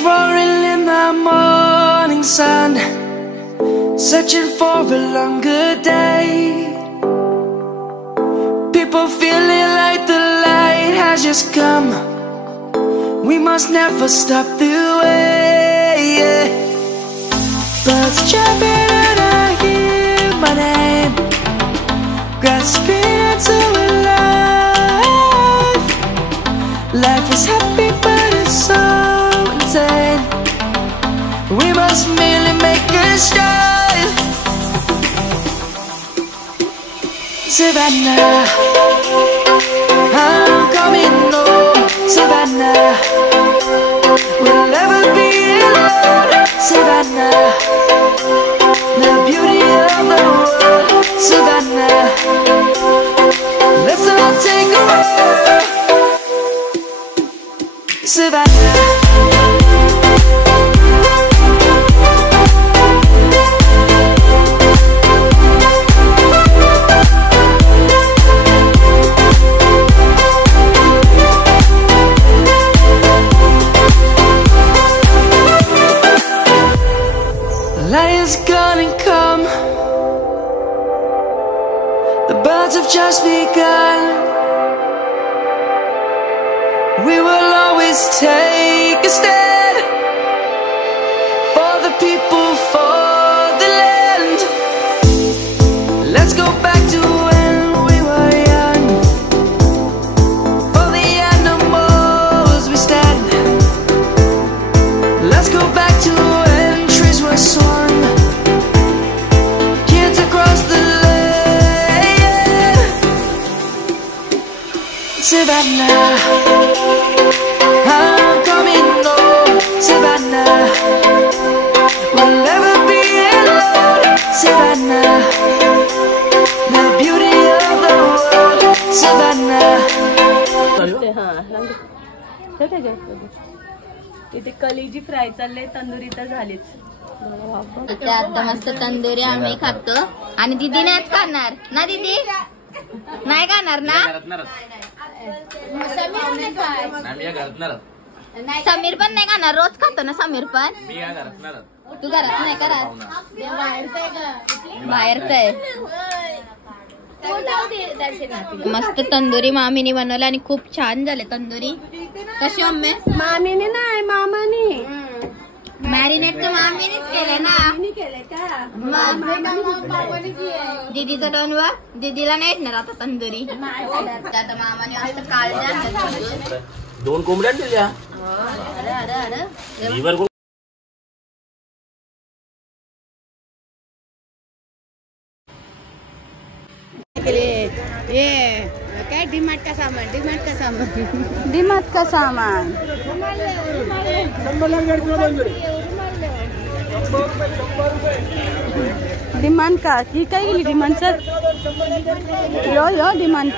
Lions roaring in the morning sun, searching for a longer day. People feeling like the light has just come. We must never stop the way. Birds jumping and I hear my name, grasping into a life. Life is happy but it's so insane. We must merely make a start. Savannah, I'm coming home. Savannah, we'll never be alone. Savannah, the beauty of the world. Savannah, let's all take a walk. Savannah. Lion's gonna come. The birds have just begun. We will always take a stand for the people, for the land. Let's go back to when we were young. For the animals we stand. Let's go back to when trees were swung, kids across the land. Savannah, I'm coming home. Savannah, we'll never be alone. Savannah, the beauty of the world. Savannah. इथे कलेजी fry चालले, तंदुरी तर झालीच. इथे आता मस्त तंदुरी आम्ही खातो आणि दीदी नाहीच खाणार ना. दीदी नाही खाणार ना. समीर पण नाही खाणार. रोज खातो ना समीर पण. तू घरात नाही करत. बाहेरच आहे. मस्त तंदुरी मामीने बनवलं आणि खूप छान झाले तंदुरी. कशी मम्मी? मामीने नाही, मामाने. मॅरिनेट तर मामीनेच केले ना. दीदीचा टर्न वा. दीदीला नाही येणार आता तंदुरी. आता मामाने मस्त काळजा 2 कोंबड्या दिल्या. ये काय डीमार्ट का सामान. डीमार्ट का सामान. डीमार्ट का सामान. डिमांड का की काय गेली डिमांड सर. यो यो डिमांड.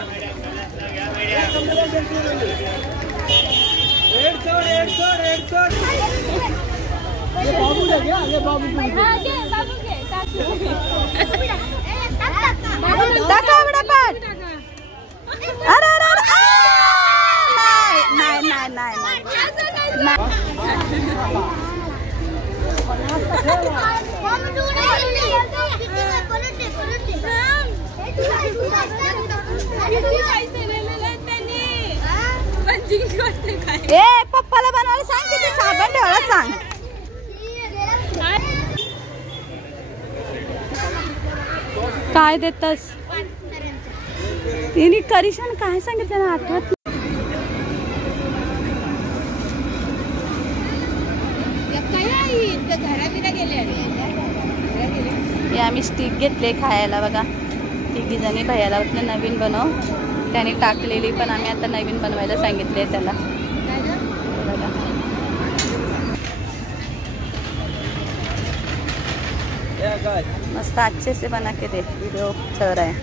अरे अरे नाही नाही नाही नाही. ए पप्पाला बनवायला सांग. तिथे साबण ठेवायला सांग. काय देतस तिने करिशन. काय सांगितलं ना आठवत. आम्ही स्टिक घेतले खायला बघा. तिघी जणी भैयाला वाटलं नवीन बनव. त्याने टाकलेली पण आम्ही आता नवीन बनवायला सांगितले त्याला. मस्त अच्छे से बना के दे. वीडियो चल रहा है.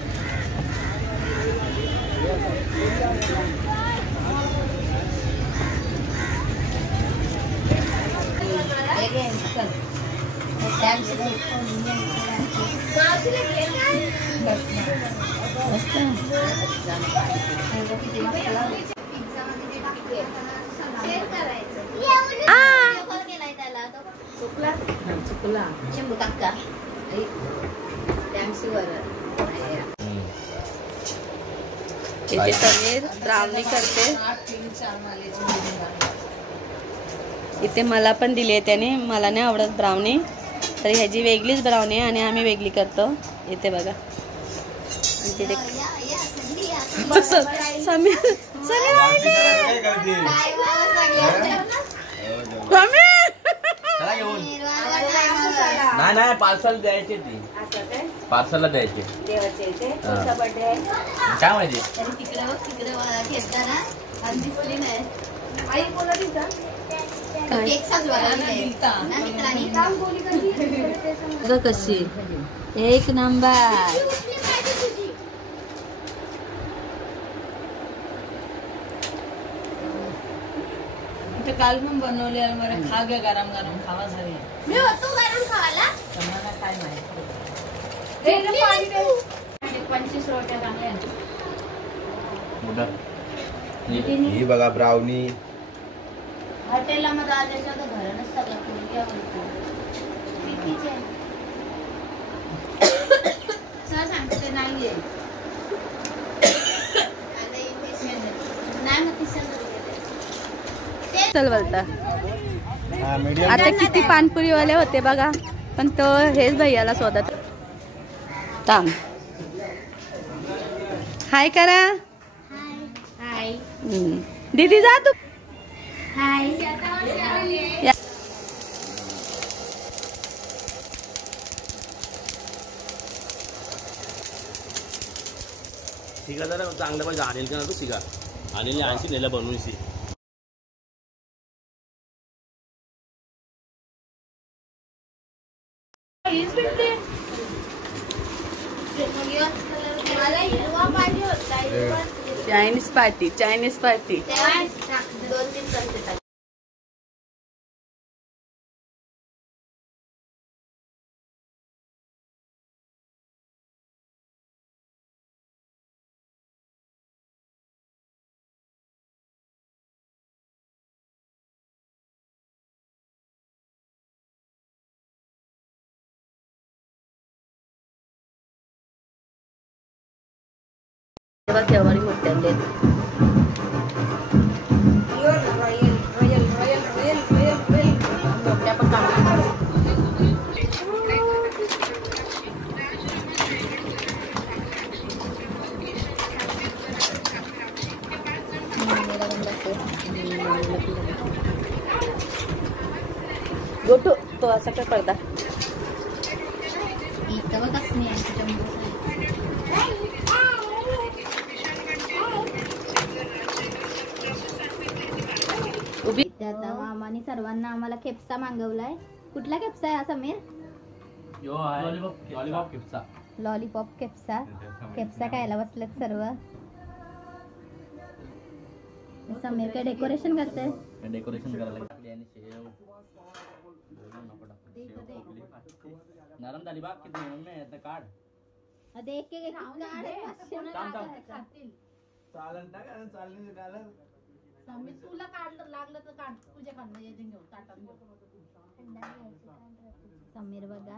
शंभू काका इथे समीर ब्राउनी करते. इथे मला पण दिली आहे त्याने. मला नाही आवडत ब्राउनी, तर ह्याची वेगळीच ब्राउनी आहे आणि आम्ही वेगळी करतो. इथे बघा. आणि तिथे समीर नाही पार्सल द्यायचे ती. पार्सलला द्यायचे. काय माहिती कशी एक नंबर. काल पण बनवले मला खा गे गरम गरम खावा झाली. मी होतो गरम खावायला. तुम्हाला काय माहिती. 25 रोट्या चांगल्या. ही बघा ब्राउनी. हॉटेलला मग आल्याच्या तर घर नसतं सर सांगते ते नाहीये. नाही मग चल बोलता. आता किती पानपुरीवाले होते बघा, पण तो हेच भैयाला शोधत. थांब. हाय करा. हाय. दीदी जा तू. हाय. सिगा जरा चांगलं पाहिजे. अनिल का ना तू सिगा. अनिल आणखी नेला बनवून सी. Chinese party. Chinese party. केव्हारी मोठ्या मोठ्या पण काम. गोटू तो असा काय पडदा बघच नाही. मामाने सर्वांना आम्हाला खेपसा मागवलाय. कुठला खेपसा आहे समीर? लॉलीपॉप खेपसा. लॉलीपॉप खेपसा. खेपसा खायला बसलेत सर्व. समीर काय डेकोरेशन करते. डेकोरेशन करायला नरम झाली बा. किती काढ. एक एक तुला काढलं लागलं तर काढ. तुझ्या खांदा येऊन घेऊ ताटात घेऊ. समीर बघा